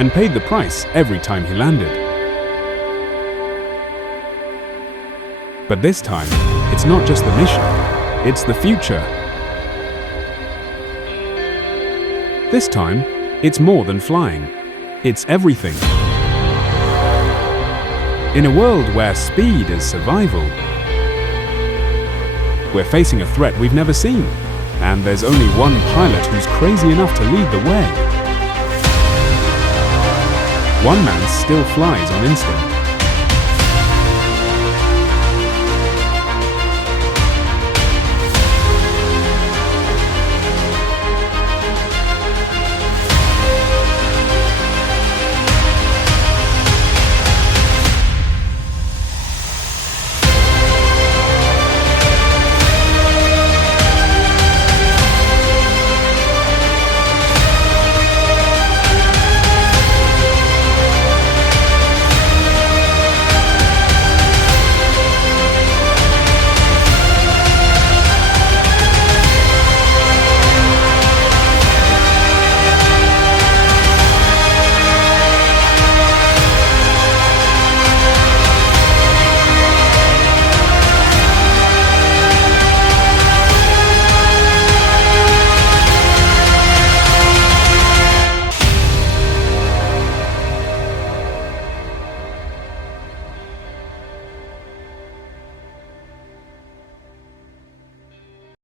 and paid the price every time he landed. But this time, it's not just the mission, it's the future. This time, it's more than flying. It's everything. In a world where speed is survival, we're facing a threat we've never seen, and there's only one pilot who's crazy enough to lead the way. One man still flies on instinct.